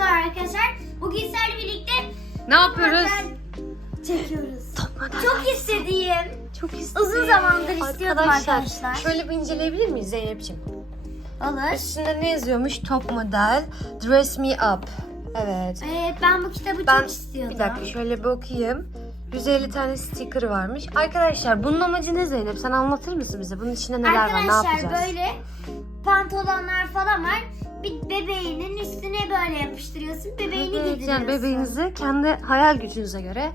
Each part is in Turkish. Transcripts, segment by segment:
Merhabalar arkadaşlar. Bugün sizlerle birlikte Ne yapıyoruz? çekiyoruz. Top model. Çok istediğim, Çok istedim. uzun zamandır istiyordum arkadaşlar. Şöyle bir inceleyebilir miyiz Zeynep'ciğim? Olur. Üstünde ne yazıyormuş? Top model. Dress me up. Evet. Evet ben bu kitabı Ben çok istiyordum. bir dakika şöyle bir okuyayım. 150 tane sticker varmış. Arkadaşlar bunun amacı ne Zeynep? Sen anlatır mısın bize? Bunun içinde neler var? Ne Arkadaşlar yapacağız? böyle pantolonlar falan var. Bir bebeğinin üstüne böyle yapıştırıyorsun. Bebeğini Evet, giydiriyorsun. yani bebeğinizi kendi hayal gücünüze göre,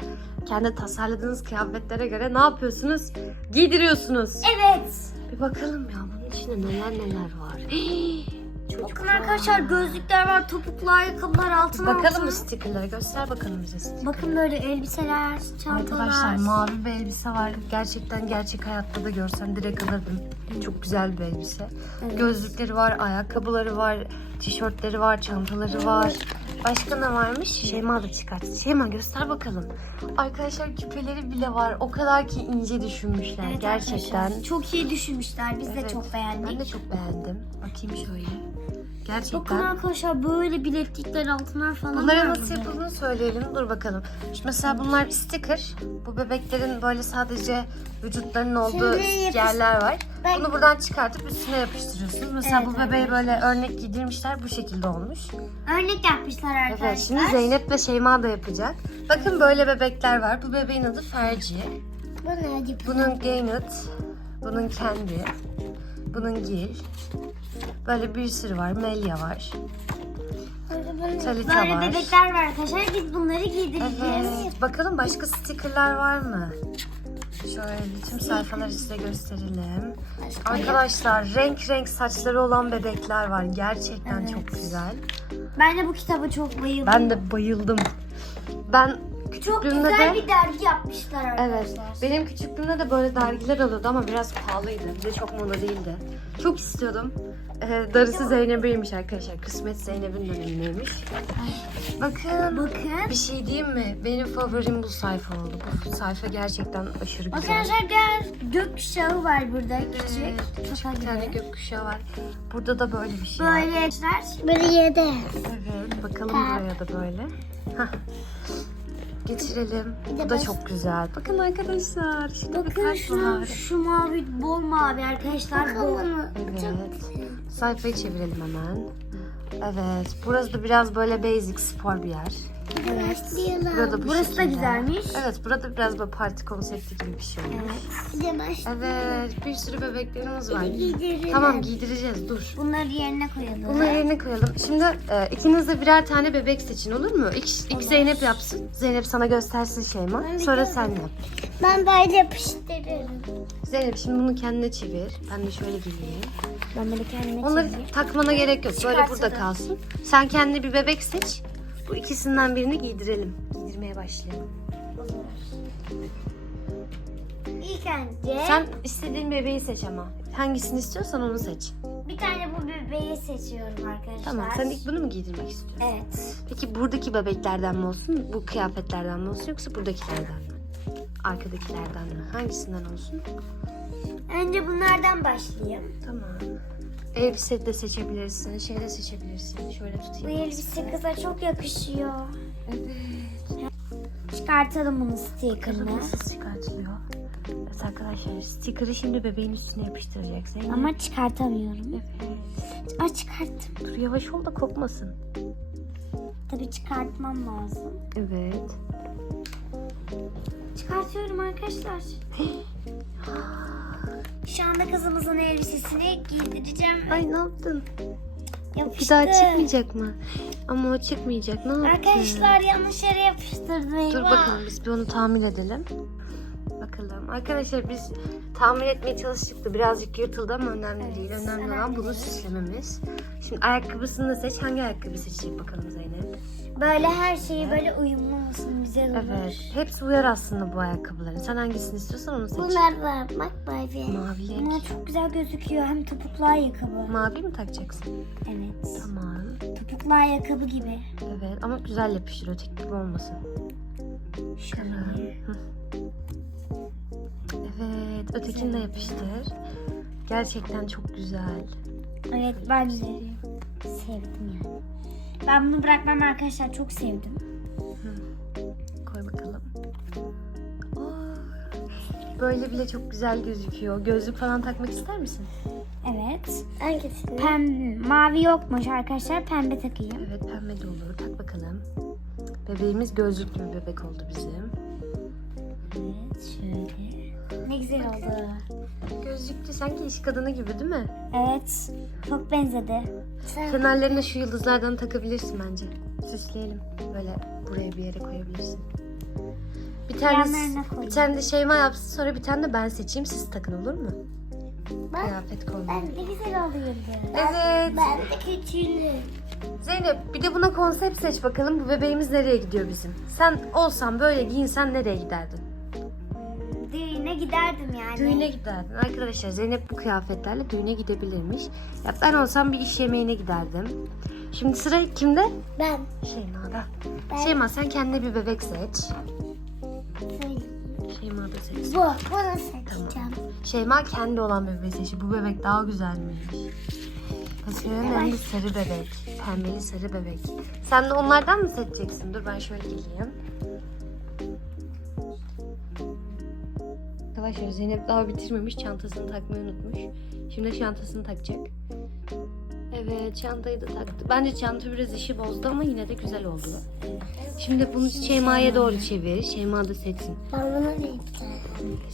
kendi tasarladığınız kıyafetlere göre ne yapıyorsunuz? Giydiriyorsunuz. Evet. Bir bakalım ya bunun içinde neler neler var. Bakın arkadaşlar gözlükler var, topuklu ayakkabılar, altın Bakalım altın. mı stickerlara? Göster bakalım bize stickerları. Bakın böyle elbiseler, çantalar. Arkadaşlar mavi bir elbise var. Gerçekten gerçek hayatta da görsem direkt alırdım. Çok güzel bir elbise. Evet. Gözlükleri var, ayakkabıları var, tişörtleri var, çantaları var. Başka ne varmış? Şeyma da çıkarttı. Şeyma göster bakalım. Arkadaşlar küpeleri bile var. O kadar ki ince düşünmüşler Evet gerçekten. arkadaşlar, Çok iyi düşünmüşler. Biz de Evet, çok beğendik. Ben de çok beğendim. Bakayım şöyle. Bakın Gerçekten. arkadaşlar böyle bileklikler, altınlar falan Bunları var nasıl burada. yapıldığını söyleyelim. Dur bakalım. Şimdi mesela bunlar sticker. Bu bebeklerin böyle sadece vücutlarının olduğu Şimdi yapış- yerler var. Ben- Bunu buradan çıkartıp üstüne yapıştırıyorsunuz. Mesela Evet, bu bebeğe böyle örnek giydirmişler. Bu şekilde olmuş. Örnek yapmışlar arkadaşlar. Evet şimdi Zeynep ve Şeyma da yapacak. Bakın böyle bebekler var. Bu bebeğin adı Ferci. Bu ne? Bunun Gaynet. Bunun Kendi. Bunun Gil. Böyle bir sürü var. Melya var. Talita Böyle var. bebekler var arkadaşlar. Biz bunları giydireceğiz. Evet. Bakalım başka stickerlar var mı? Şöyle tüm sayfaları size gösterelim. Arkadaşlar renk renk saçları olan bebekler var. Gerçekten Evet. çok güzel. Ben de bu kitaba çok bayıldım. Ben de bayıldım. Ben çok küçüklüğümde güzel de... bir dergi yapmışlar arkadaşlar. Evet. Benim küçüklüğümde de böyle dergiler alıyordu ama biraz pahalıydı. Bir de çok moda değildi. Çok istiyordum. Ee, darısı Zeynep'eymiş arkadaşlar. Kısmet Zeynep'in dönemindeymiş. Bakın. Bakın. Bir şey diyeyim mi? Benim favorim bu sayfa oldu. Bu sayfa gerçekten aşırı güzel. Arkadaşlar gel gökkuşağı var burada küçük. Evet, Kafa bir tane gökkuşağı var. Burada da böyle bir şey var. Böyle arkadaşlar. Böyle yedi. Evet, bakalım buraya da böyle. Hah. Geçirelim. Bir de Bu da baş- çok güzel. Bakın arkadaşlar, şurada bir Bakın kalp şu, var. şu mavi, bol mavi arkadaşlar. Bol. Evet. Sayfayı çevirelim hemen. Evet, burası da biraz böyle basic spor bir yer. Evet. Burada bu Burası da şekilde. güzelmiş. Evet, burada biraz böyle parti konsepti gibi bir şey olmuş. Baş. Evet, bir sürü bebeklerimiz var. Giydirelim. Tamam giydireceğiz, dur. Bunları yerine koyalım. Bunları yerine koyalım. Şimdi e, ikiniz de birer tane bebek seçin olur mu? İlk, ilk Zeynep yapsın. Zeynep sana göstersin Şeyma. Sonra sen yap. Ben böyle yapıştırırım. Zeynep şimdi bunu kendine çevir. Ben de şöyle gireyim. Ben böyle kendime Onları çizeyim. takmana gerek yok. Böyle burada Çıkartalım. kalsın. Sen kendine bir bebek seç. Bu ikisinden birini giydirelim. Giydirmeye başlayalım. İlk önce Sen istediğin bebeği seç ama. Hangisini istiyorsan onu seç. bir tane bu bebeği seçiyorum arkadaşlar. Tamam. Sen ilk bunu mu giydirmek istiyorsun? Evet. Peki buradaki bebeklerden mi olsun? Bu kıyafetlerden mi olsun? Yoksa buradakilerden mi? Arkadakilerden mi? Hangisinden olsun? Önce bunlardan başlayayım. Tamam. Elbise de seçebilirsin, şey de seçebilirsin. Şöyle Bu tutayım. elbise kıza çok yakışıyor. Evet. Çıkartalım bunun Bakalım sticker'ını. nasıl çıkartılıyor. Evet arkadaşlar sticker'ı şimdi bebeğin üstüne yapıştıracak Zeynep. Ama çıkartamıyorum. Evet. Aa çıkarttım. Dur yavaş ol da kopmasın. Tabii çıkartmam lazım. Evet. Çıkartıyorum arkadaşlar. Şu anda kızımızın elbisesini giydireceğim. Ay ne yaptın? Bir Yapıştı. daha çıkmayacak mı? Ama o çıkmayacak. Ne yaptın? Arkadaşlar yanlış yere yapıştırdım. Dur bakalım biz bir onu tamir edelim. Bakalım. Arkadaşlar biz tamir etmeye çalıştık da birazcık yırtıldı ama önemli Evet, değil. Önemli önemli olan bunu süslememiz. Şimdi ayakkabısını da seç. Hangi ayakkabı seçecek bakalım Zeynep? Böyle her şeyi böyle uyumlu olsun güzel olur. Evet. Hepsi uyar aslında bu ayakkabıların. Sen hangisini istiyorsan onu seç. Bunlar var bak mavi. Mavi. Bunlar çok güzel gözüküyor. Hem topuklu ayakkabı. Mavi mi takacaksın? Evet. Tamam. Topuklu ayakkabı gibi. Evet ama güzel yapıştır öteki gibi olmasın. Şöyle. Hı. Evet ötekini de yapıştır. Gerçekten çok güzel. Evet ben de sevdim yani. Ben bunu bırakmam arkadaşlar çok sevdim. Koy bakalım. Aa, Böyle bile çok güzel gözüküyor. Gözlük falan takmak ister misin? Evet. Hangisini? Pembe, mavi yokmuş arkadaşlar. Pembe takayım. Evet pembe de olur. Tak bakalım. Bebeğimiz gözlüklü bir bebek oldu bizim. Evet şöyle. Ne güzel oldu. Gözlüklü sanki iş kadını gibi değil mi? Evet. Çok benzedi. Kenarlarına şu yıldızlardan takabilirsin bence. Süsleyelim. Böyle buraya bir yere koyabilirsin. Bir tane, bir tane de Şeyma yapsın sonra bir tane de ben seçeyim siz takın olur mu? bak. Kıyafet koyma. Ne güzel oldu yıldız. Evet. Ben de küçüğüm. Zeynep bir de buna konsept seç bakalım bu bebeğimiz nereye gidiyor bizim? Sen olsan böyle giyinsen nereye giderdin? Giderdim yani. Düğüne giderdin. Arkadaşlar Zeynep bu kıyafetlerle düğüne gidebilirmiş. Ya ben olsam bir iş yemeğine giderdim. Şimdi sıra kimde? Ben. Şeyma'da. Ben- Şeyma sen kendine bir bebek seç. Şeyma da seç. Bu. Bunu seçeceğim. Şeyma kendi olan bebeği seçti. Bu bebek daha güzelmiş. Hem de sarı bebek. Pembeli sarı bebek. Sen de onlardan mı seçeceksin? Dur ben şöyle geleyim. Arkadaşlar Zeynep daha bitirmemiş. Çantasını takmayı unutmuş. Şimdi çantasını takacak. Evet çantayı da taktı. Bence çanta biraz işi bozdu ama yine de güzel oldu. Şimdi bunu Şeyma'ya doğru çevir. Şeyma da seçsin. Ben bunu vereceğim.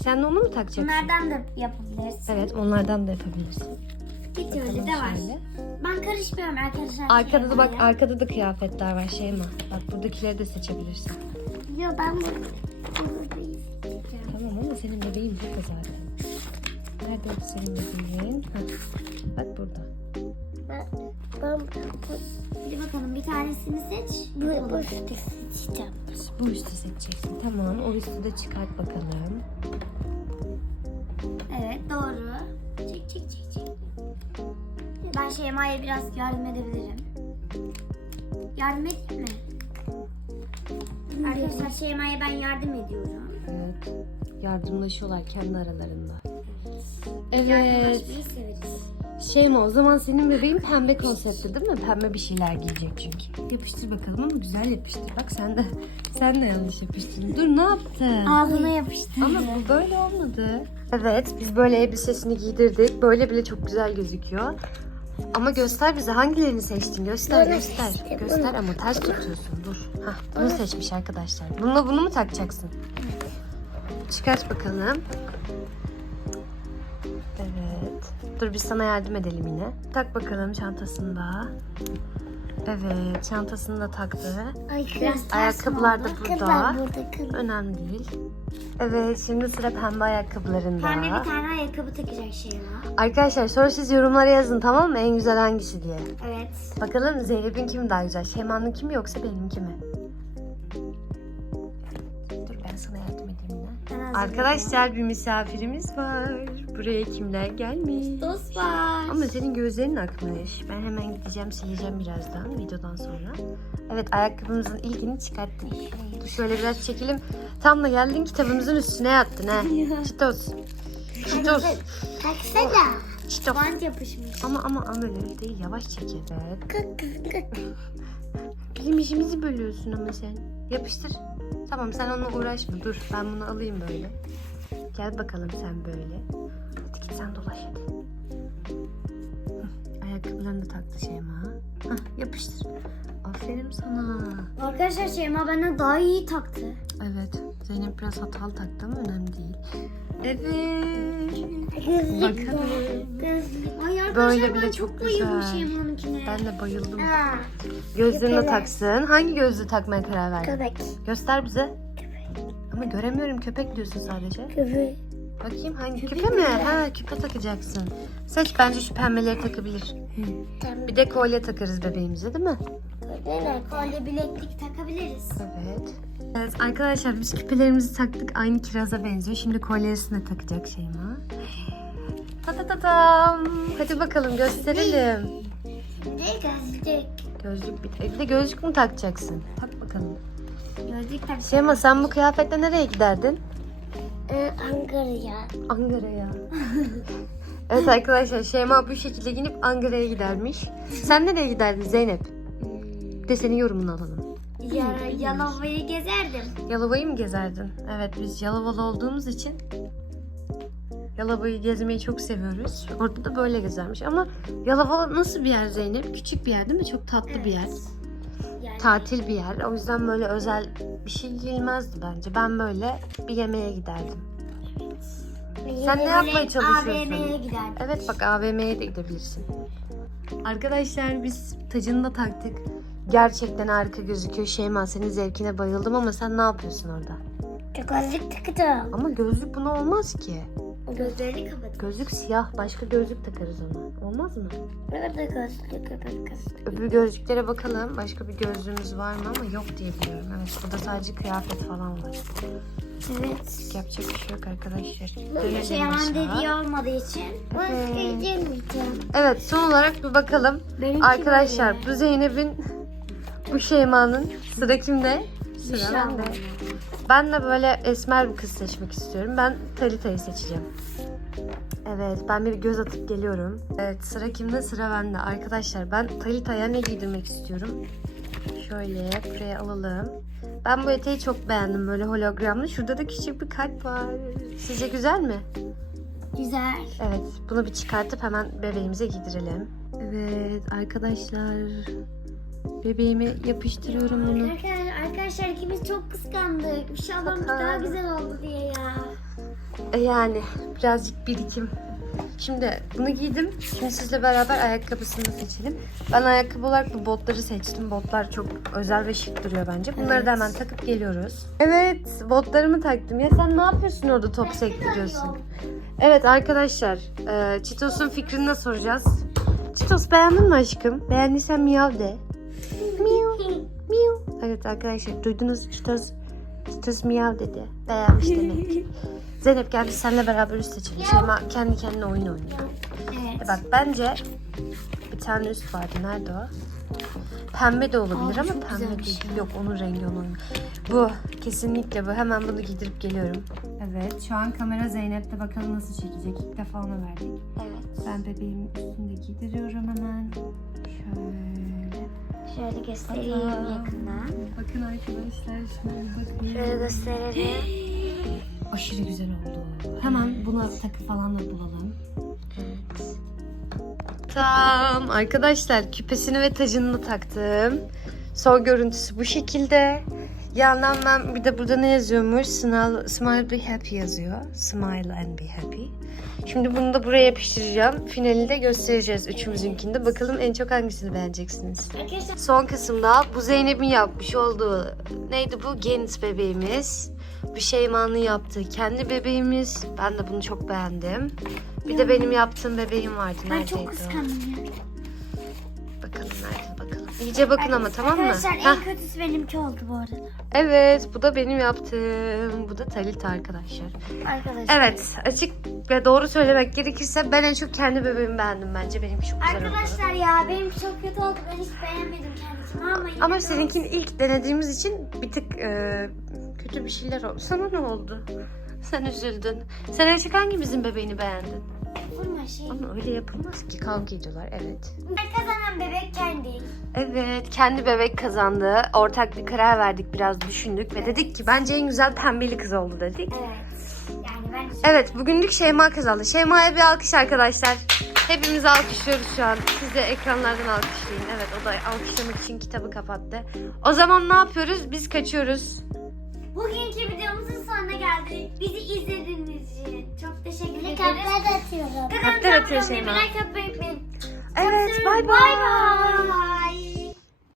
Sen de onu mu takacaksın? Bunlardan da yapabilirsin. Evet onlardan da yapabilirsin. Bir türlü de var. Şöyle. Ben karışmıyorum arkadaşlar. Arkada da bak arkada da kıyafetler var Şeyma. Bak buradakileri de seçebilirsin. Yok ben bunu. Senin bebeğin burada zaten. Nerede senin bebeğin? Bak burada. Ben, ben bu, Hadi bakalım bir tanesini seç. bu, bu üstü seçeceğim. Bu üstü seçeceksin. Tamam o üstü de çıkart bakalım. Evet doğru. Çek çek çek çek. Ben Şeyma'ya biraz yardım edebilirim. Yardım edeyim mi? Arkadaşlar Şeyma'ya ben yardım ediyorum. Evet. Yardımlaşıyorlar kendi aralarında. Evet. Şeyma o zaman senin bebeğin pembe konsepti değil mi? Pembe bir şeyler giyecek çünkü. Yapıştır bakalım ama güzel yapıştır. Bak sen de sen de yanlış yapıştırdın. Dur ne yaptın? Ağzına yapıştı. Ama bu böyle olmadı. Evet biz böyle elbisesini giydirdik. Böyle bile çok güzel gözüküyor. Ama göster bize hangilerini seçtin göster Bunu göster. seçtim, Göster ama ters tutuyorsun dur. Hah bunu seçmiş arkadaşlar. Bununla bunu mu takacaksın? Çıkart bakalım. Evet. Dur biz sana yardım edelim yine. Tak bakalım çantasında. Evet çantasını da taktı. Ay Ayakkabılar da burada. var burada. Önemli değil. Evet şimdi sıra pembe ayakkabılarında. Pembe bir tane ayakkabı takacak Şeyma. Arkadaşlar sonra siz yorumlara yazın tamam mı? En güzel hangisi diye. Evet. Bakalım Zeynep'in kimi daha güzel? Şeyma'nın kimi yoksa benimki mi? Arkadaşlar bir misafirimiz var. Buraya kimler gelmiş? Dost var. Ama senin gözlerin akmış. Ben hemen gideceğim sileceğim birazdan videodan sonra. Evet ayakkabımızın ilkini çıkarttık. Dur şöyle biraz çekelim. Tam da geldin kitabımızın üstüne yattın ha. Çitos. Çitos. Taksana. Çitos. Bant yapışmış. Ama ama ama öyle değil yavaş çek evet. Kık kık kık. Bizim işimizi bölüyorsun ama sen. Yapıştır. Tamam sen onunla uğraşma. Dur ben bunu alayım böyle. Gel bakalım sen böyle. Hadi git sen dolaş hadi. Ayakkabılarını da taktı Şeyma. Hah, yapıştır. Aferin sana. Arkadaşlar Şeyma benden daha iyi taktı. Evet. Zeynep biraz hatalı taktı ama önemli değil. Evet. Bakalım. Böyle bile çok güzel. Ben de bayıldım. Aa, Gözlüğünü de taksın. Hangi gözlüğü takmaya karar verdin? köpek. Göster bize. Ama göremiyorum köpek diyorsun sadece. Köpek. Bakayım hangi küpe, mi? Ha küpe takacaksın. Seç bence şu pembeleri takabilir. Tamam. Bir de kolye takarız bebeğimize değil mi? Evet. Kolye bileklik takabiliriz. Evet. Evet arkadaşlar biz küpelerimizi taktık. Aynı kiraza benziyor. Şimdi kolyesini takacak Şeyma. Ta ta ta tam. Hadi bakalım gösterelim. Şimdi gözlük. Gözlük bir, bir de gözlük mü takacaksın? Tak bakalım. Gözlük tak. Şeyma sen bu kıyafetle nereye giderdin? Ee, Ankara'ya. Ankara'ya. evet arkadaşlar Şeyma bu şekilde giyinip Ankara'ya gidermiş. Sen nereye giderdin Zeynep? de senin yorumunu alalım. Ya, Yalova'yı gezerdim. Yalova'yı mı gezerdin? Evet biz Yalovalı olduğumuz için Yalova'yı gezmeyi çok seviyoruz. Orada da böyle gezermiş ama Yalova nasıl bir yer Zeynep? Küçük bir yer değil mi? Çok tatlı bir yer. Yani Tatil bir yer. O yüzden böyle özel bir şey giyilmezdi bence. Ben böyle bir yemeğe giderdim. Sen ne yapmaya çalışıyorsun? AVM'ye giderdim. Evet bak AVM'ye de gidebilirsin. Arkadaşlar biz tacını da taktık. Gerçekten harika gözüküyor. Şeyma senin zevkine bayıldım ama sen ne yapıyorsun orada? Gözlük tıkıdım. Ama gözlük buna olmaz ki. Gözlerini kapat. Gözlük siyah. Başka gözlük takarız ona. Olmaz mı? Nerede gözlük? Gözlük. Öbür gözlüklere bakalım. Başka bir gözlüğümüz var mı ama yok diye biliyorum. Evet burada sadece kıyafet falan var. Evet. Yapacak bir şey yok arkadaşlar. Dönelim şey aşağı. dediği olmadığı için. Başka gidemeyeceğim. Evet son olarak bir bakalım. Benimki Arkadaşlar böyle. bu Zeynep'in bu Şeyma'nın sıra kimde? Sıra bende. Ben de böyle esmer bir kız seçmek istiyorum. Ben Talita'yı seçeceğim. Evet ben bir göz atıp geliyorum. Evet sıra kimde? Sıra bende. Arkadaşlar ben Talita'ya ne giydirmek istiyorum? Şöyle buraya alalım. Ben bu eteği çok beğendim böyle hologramlı. Şurada da küçük bir kalp var. Sizce güzel mi? Güzel. Evet, bunu bir çıkartıp hemen bebeğimize giydirelim. Evet arkadaşlar, bebeğime yapıştırıyorum bunu. Arkadaşlar, arkadaşlar ikimiz çok kıskandık. Bir şey Bakalım. daha güzel oldu diye ya. E Yani birazcık birikim. Şimdi bunu giydim. Şimdi sizle beraber ayakkabısını seçelim. Ben ayakkabı olarak bu botları seçtim. Botlar çok özel ve şık duruyor bence. Bunları da hemen takıp geliyoruz. Evet, botlarımı taktım. Ya sen ne yapıyorsun orada top sektiriyorsun? Evet arkadaşlar, e, Çitos'un fikrini de soracağız. Çitos beğendin mi aşkım? Beğendiysen miyav de. Miyav, miyav. Evet arkadaşlar duydunuz Çitos, Çitos miyav dedi. Beğenmiş demek ki. Zeynep gel biz seninle beraber üst seçelim. Şeyma kendi kendine oyun oynuyor. Evet. E bak bence bir tane üst vardı. Nerede o? Pembe de olabilir Aa, ama çok pembe güzelmiş değil. ya. Yok onun rengi onun. Bu. Kesinlikle bu. Hemen bunu giydirip geliyorum. Evet şu an kamera Zeynep'te bakalım nasıl çekecek. İlk defa ona verdik. Evet. Ben bebeğimin üstünde giydiriyorum hemen. Şöyle. Göstereyim Aa. yakından. Bakın arkadaşlar şöyle bakın. Şöyle gösterelim. Aşırı güzel oldu. Hemen buna takı falan da bulalım. Tamam arkadaşlar küpesini ve tacını da taktım. Son görüntüsü bu şekilde. Yandan ben bir de burada ne yazıyormuş? Smile, smile be happy yazıyor. Smile and be happy. Şimdi bunu da buraya yapıştıracağım. Finalinde göstereceğiz üçümüzünkinde. Bakalım en çok hangisini beğeneceksiniz. Son kısımda bu Zeynep'in yapmış olduğu neydi bu? Genç bebeğimiz. Bu Şeyma'nın yaptığı kendi bebeğimiz. Ben de bunu çok beğendim. Bir de benim yaptığım bebeğim vardı. ben Neredeydi çok o? kıskandım ya. İyice bakın ama tamam mı? Arkadaşlar Hah, en kötüsü benimki oldu bu arada. evet bu da benim yaptığım. Bu da Talita arkadaşlar. Arkadaşlar. Evet açık ve doğru söylemek gerekirse ben en çok kendi bebeğimi beğendim bence. Benimki çok güzel oldu. Arkadaşlar ya benimki çok kötü oldu. Ben hiç beğenmedim kendisini ama yine Ama de seninkini ilk denediğimiz için bir tık e, kötü bir şeyler oldu. Sana ne oldu? Sen üzüldün. Sen en çok hangimizin bebeğini beğendin? Vurma şey. Ama öyle yapılmaz ki. Kavga ediyorlar evet. Ben kazanan bebek kendi. Evet kendi bebek kazandı. Ortak bir karar verdik biraz düşündük ve dedik ki bence en güzel pembeli kız oldu dedik. Evet. Yani ben Evet bugünlük Şeyma kazandı. Şeyma'ya bir alkış arkadaşlar. Hepimiz alkışlıyoruz şu an. Siz de ekranlardan alkışlayın. Evet o da alkışlamak için kitabı kapattı. O zaman ne yapıyoruz? Biz kaçıyoruz. Bugünkü videomuzun sonuna geldik. Bizi izlediğiniz için çok teşekkür ederiz. Kalpler atıyorum. Kalpler atıyor Şeyma. like atmayı unutmayın. Evet Çok bay seviyorum. bay.